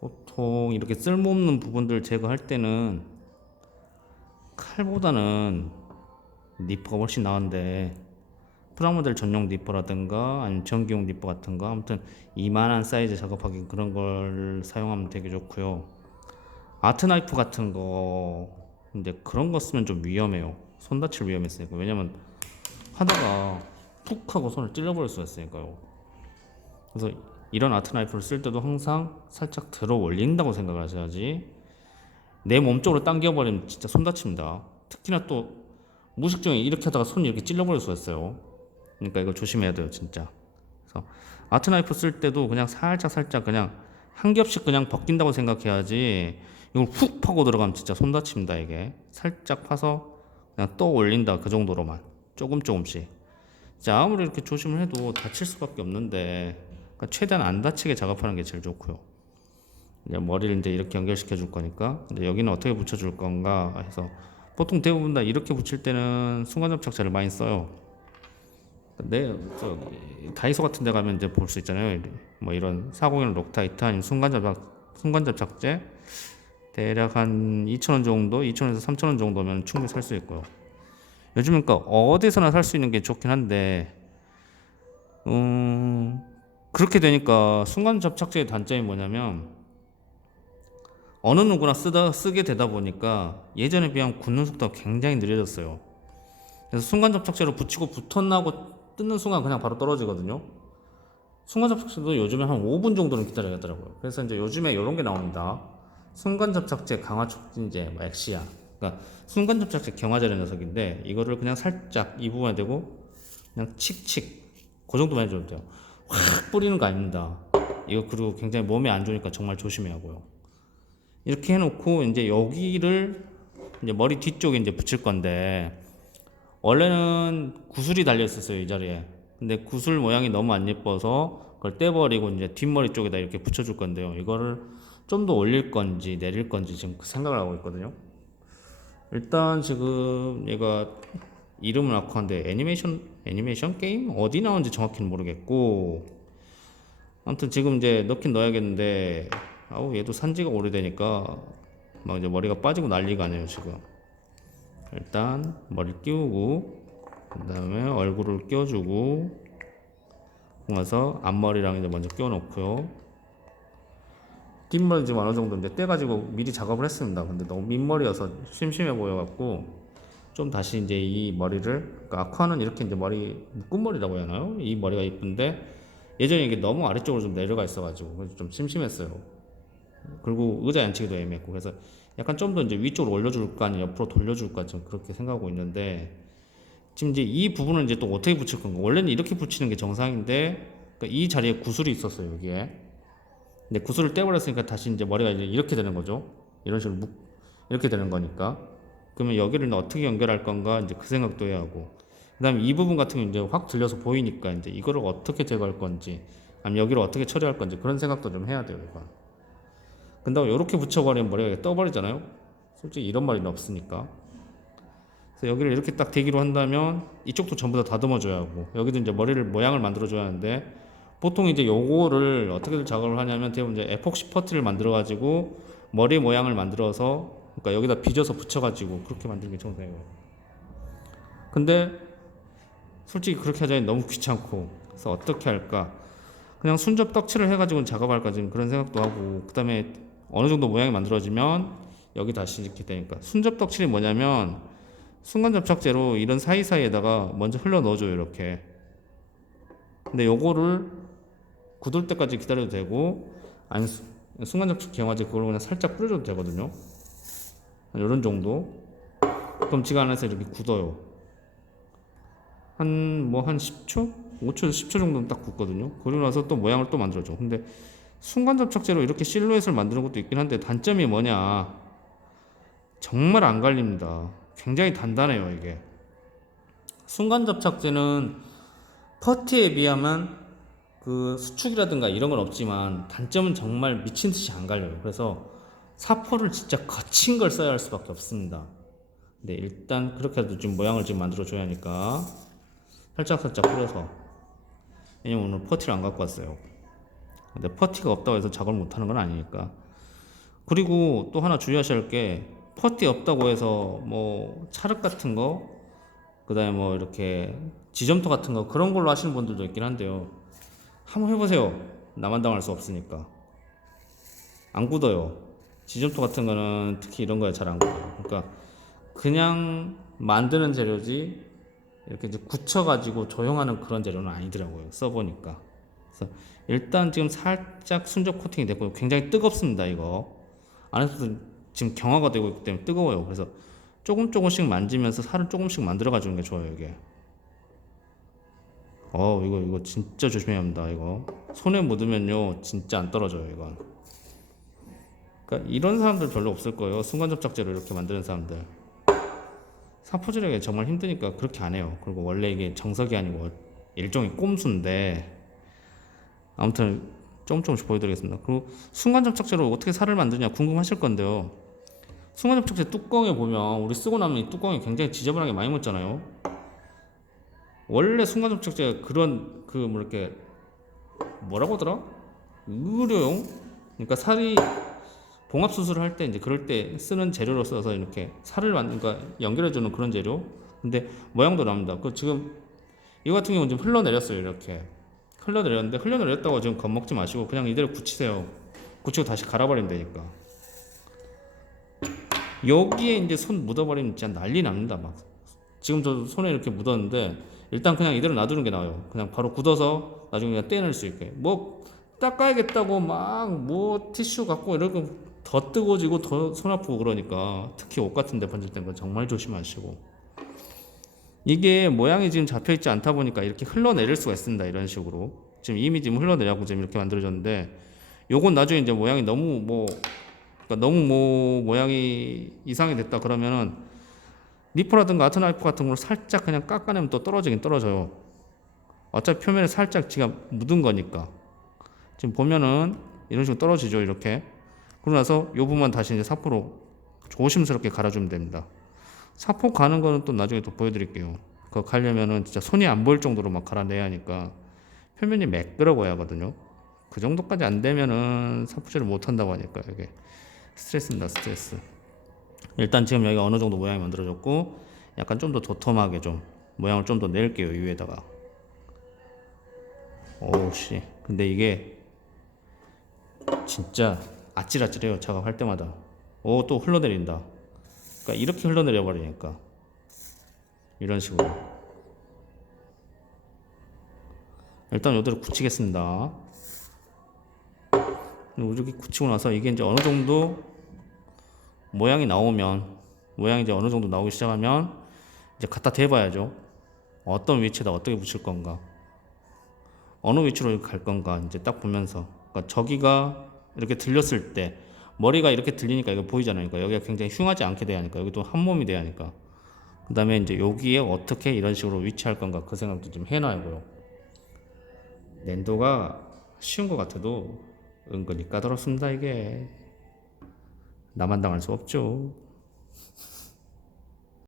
보통 이렇게 쓸모없는 부분들 제거할 때는 칼보다는 니퍼가 훨씬 나은데 프라모델 전용 니퍼라든가 아니면 전기용 니퍼 같은 거 아무튼 이만한 사이즈 작업하기 그런 걸 사용하면 되게 좋고요. 아트 나이프 같은 거 근데 그런 거 쓰면 좀 위험해요. 손 다칠 위험이 있으니까. 왜냐면 하다가 푹 하고 손을 찔러버릴 수가 있으니까요. 그래서 이런 아트 나이프를 쓸 때도 항상 살짝 들어 올린다고 생각을 하셔야지 내 몸쪽으로 당겨버리면 진짜 손 다칩니다. 특히나 또 무식중에 이렇게 하다가 손이 이렇게 찔러버릴 수가 있어요. 그러니까 이거 조심해야 돼요, 진짜. 그래서 아트 나이프 쓸 때도 그냥 살짝 살짝 그냥 한 겹씩 그냥 벗긴다고 생각해야지 이걸 훅 파고 들어가면 진짜 손 다칩니다, 이게. 살짝 파서 그냥 떠 올린다 그 정도로만 조금 조금씩. 자 아무리 이렇게 조심을 해도 다칠 수밖에 없는데 그러니까 최대한 안 다치게 작업하는 게 제일 좋고요. 머리를 이제 이렇게 연결시켜 줄 거니까 근데 여기는 어떻게 붙여 줄 건가 해서 보통 대부분 다 이렇게 붙일 때는 순간 접착제를 많이 써요. 근데 저 다이소 같은 데 가면 이제 볼 수 있잖아요. 뭐 이런 401 록타이트 아니면 순간 접착 순간 접착제 대략 한 2,000원 정도, 2,000원에서 3,000원 정도면 충분히 살 수 있고요. 요즘은 그러니까 어디서나 살 수 있는 게 좋긴 한데 음 그렇게 되니까 순간 접착제의 단점이 뭐냐면 어느 누구나 쓰다 쓰게 되다 보니까 예전에 비하면 굳는 속도가 굉장히 느려졌어요. 그래서 순간 접착제로 붙이고 붙었나고 뜯는 순간 그냥 바로 떨어지거든요. 순간 접착제도 요즘에 한 5분 정도는 기다려야겠더라고요. 그래서 이제 요즘에 이런 게 나옵니다. 순간 접착제 강화 촉진제, 뭐 엑시아. 그러니까 순간 접착제 경화제라는 녀석인데 이거를 그냥 살짝 이 부분에 대고 그냥 칙칙 그 정도만 해줘도 돼요. 확 뿌리는 거 아닙니다. 이거 그리고 굉장히 몸에 안 좋으니까 정말 조심해야 하고요. 이렇게 해놓고 이제 여기를 이제 머리 뒤쪽에 이제 붙일 건데 원래는 구슬이 달려 있었어요 이 자리에. 근데 구슬 모양이 너무 안 예뻐서 그걸 떼버리고 이제 뒷머리 쪽에다 이렇게 붙여줄 건데요. 이거를 좀 더 올릴 건지 내릴 건지 지금 그 생각을 하고 있거든요. 일단 지금 얘가 이름은 아쿠한데 애니메이션 애니메이션 게임? 어디 나온지 정확히는 모르겠고. 아무튼 지금 이제 넣긴 넣어야겠는데 아우 얘도 산지가 오래되니까 막 이제 머리가 빠지고 난리가 아니에요 지금. 일단 머리 끼우고 그 다음에 얼굴을 끼워주고 나서 앞머리랑 이제 먼저 끼워놓고요. 뒷머리 지금 어느 정도 이제 떼가지고 미리 작업을 했습니다. 근데 너무 민머리여서 심심해 보여갖고 좀 다시 이제 이 머리를 그러니까 아쿠아는 이렇게 이제 머리 묶은 머리라고 해야 하나요? 이 머리가 이쁜데 예전에 이게 너무 아래쪽으로 좀 내려가 있어가지고 좀 심심했어요. 그리고 의자에 앉히기도 애매했고 그래서 약간 좀 더 이제 위쪽으로 올려줄까 아니면 옆으로 돌려줄까 좀 그렇게 생각하고 있는데 지금 이제 이 부분을 이제 또 어떻게 붙일 건가? 원래는 이렇게 붙이는 게 정상인데 그러니까 이 자리에 구슬이 있었어요 여기에. 근데 구슬을 떼버렸으니까 다시 이제 머리가 이제 이렇게 되는 거죠. 이런 식으로 묶 이렇게 되는 거니까 그러면 여기를 어떻게 연결할 건가 이제 그 생각도 해야 하고 그다음에 이 부분 같은 경우 이제 확 들려서 보이니까 이제 이거를 어떻게 제거할 건지 아니면 여기를 어떻게 처리할 건지 그런 생각도 좀 해야 돼요 이건 근데 이렇게 붙여버리면 머리가 떠버리잖아요. 솔직히 이런 머리는 없으니까. 그래서 여기를 이렇게 딱 대기로 한다면 이쪽도 전부 다 다듬어줘야 하고 여기도 이제 머리를 모양을 만들어줘야 하는데 보통 이제 요거를 어떻게 작업을 하냐면 대부분 이제 에폭시 퍼트를 만들어 가지고 머리 모양을 만들어서 그러니까 여기다 빚어서 붙여가지고 그렇게 만드는 게 정상이에요. 근데 솔직히 그렇게 하자니 너무 귀찮고 그래서 어떻게 할까? 그냥 순접 떡칠을 해가지고 작업할까 지금 그런 생각도 하고 그 다음에 어느 정도 모양이 만들어지면 여기 다시 이렇게 되니까 순접 떡칠이 뭐냐면 순간 접착제로 이런 사이사이에다가 먼저 흘러 넣어줘요 이렇게 근데 요거를 굳을 때까지 기다려도 되고 아니 순간 접착 경화제 그걸 그냥 살짝 뿌려줘도 되거든요 이런 정도? 그럼 지가 안에서 이렇게 굳어요. 한 뭐한 10초? 5초에서 10초 정도는 딱 굳거든요. 그리고 나서 또 모양을 또 만들어줘. 근데 순간 접착제로 이렇게 실루엣을 만드는 것도 있긴 한데 단점이 뭐냐? 정말 안 갈립니다. 굉장히 단단해요 이게. 순간 접착제는 퍼트에 비하면 그 수축이라든가 이런 건 없지만 단점은 정말 미친 듯이 안 갈려요. 그래서 사포를 진짜 거친 걸 써야 할 수밖에 없습니다 근데 일단 그렇게 해도 좀 모양을 좀 만들어 줘야 하니까 살짝 살짝 뿌려서 왜냐면 오늘 퍼티를 안 갖고 왔어요 근데 퍼티가 없다고 해서 작업을 못 하는 건 아니니까 그리고 또 하나 주의하셔야 할 게 퍼티 없다고 해서 뭐 차륵 같은 거 그다음에 뭐 이렇게 지점토 같은 거 그런 걸로 하시는 분들도 있긴 한데요. 한번 해보세요. 나만 당할 수 없으니까. 안 굳어요. 지점토 같은 거는 특히 이런 거에 잘안 굳어요. 그러니까 그냥 만드는 재료지 이렇게 이제 굳혀가지고 조형하는 그런 재료는 아니더라고요. 써보니까. 그래서 일단 지금 살짝 순적 코팅이 됐고 굉장히 뜨겁습니다. 이거 안에서도 지금 경화가 되고 있기 때문에 뜨거워요. 그래서 조금 조금씩 만지면서 살을 조금씩 만들어 가 주는 게 좋아요. 이게. 어 이거 이거 진짜 조심해야 합니다. 이거 손에 묻으면요 진짜 안 떨어져요. 이건. 그러니까 이런 사람들 별로 없을 거예요. 순간 접착제로 이렇게 만드는 사람들. 사포질하기 정말 힘드니까 그렇게 안 해요. 그리고 원래 이게 정석이 아니고 일종의 꼼수인데 아무튼 조금 조금씩 보여드리겠습니다. 그리고 순간 접착제로 어떻게 살을 만드냐 궁금하실 건데요. 순간 접착제 뚜껑에 보면 우리 쓰고 나면 이 뚜껑이 굉장히 지저분하게 많이 묻잖아요. 원래 순간 접착제 그런 그 뭐 이렇게 뭐라고 하더라? 의료용? 그러니까 살이 봉합 수술을 할 때 이제 그럴 때 쓰는 재료로 써서 이렇게 살을 만 그러니까 연결해 주는 그런 재료. 근데 모양도 납니다. 그 지금 이거 같은 경우는 흘러내렸어요 이렇게 흘러내렸는데 흘러내렸다고 지금 겁먹지 마시고 그냥 이대로 굳히세요. 굳히고 다시 갈아버리면 되니까. 여기에 이제 손 묻어버리면 진짜 난리 납니다 막. 지금 저 손에 이렇게 묻었는데 일단 그냥 이대로 놔두는 게 나아요. 그냥 바로 굳어서 나중에 그냥 떼낼 수 있게. 뭐 닦아야겠다고 막 뭐 티슈 갖고 이렇게 더 뜨거워지고 더 손 아프고 그러니까 특히 옷 같은 데 번질 건 정말 조심하시고. 이게 모양이 지금 잡혀 있지 않다 보니까 이렇게 흘러내릴 수가 있습니다 이런 식으로. 지금 이미 지금 흘러내려고 지금 이렇게 만들어졌는데 요건 나중에 이제 모양이 너무 뭐 그러니까 너무 뭐 모양이 이상이 됐다 그러면은 니퍼라든가 아트나이프 같은 걸로 살짝 그냥 깎아내면 또 떨어지긴 떨어져요. 어차피 표면에 살짝 지가 묻은 거니까. 지금 보면은 이런 식으로 떨어지죠 이렇게 그러고 나서 요 부분만 다시 이제 사포로 조심스럽게 갈아주면 됩니다. 사포 가는 거는 또 나중에 또 보여드릴게요. 그거 가려면은 진짜 손이 안 보일 정도로 막 갈아내야 하니까 표면이 매끄러워야 하거든요. 그 정도까지 안 되면은 사포질을 못 한다고 하니까 이게 스트레스입니다 스트레스. 일단 지금 여기가 어느 정도 모양이 만들어졌고 약간 좀 더 도톰하게 좀 모양을 좀 더 낼게요 이 위에다가. 오우씨. 근데 이게 진짜 아찔아찔해요 작업할 때마다. 오 또 흘러내린다. 그러니까 이렇게 흘러내려 버리니까. 이런 식으로. 일단 요대로 굳히겠습니다. 이렇게 굳히고 나서 이게 이제 어느 정도 모양이 나오면 모양이 이제 어느 정도 나오기 시작하면 이제 갖다 대봐야죠. 어떤 위치에다 어떻게 붙일 건가. 어느 위치로 갈 건가 이제 딱 보면서. 그러니까 저기가 이렇게 들렸을 때 머리가 이렇게 들리니까 이거 보이잖아요. 그러니까 여기가 굉장히 흉하지 않게 돼야 하니까 여기도 한 몸이 돼야 하니까 그 다음에 이제 여기에 어떻게 이런 식으로 위치할 건가 그 생각도 좀 해놔야고요. 낸도가 쉬운 것 같아도 은근히 까다롭습니다 이게 나만 당할 수 없죠.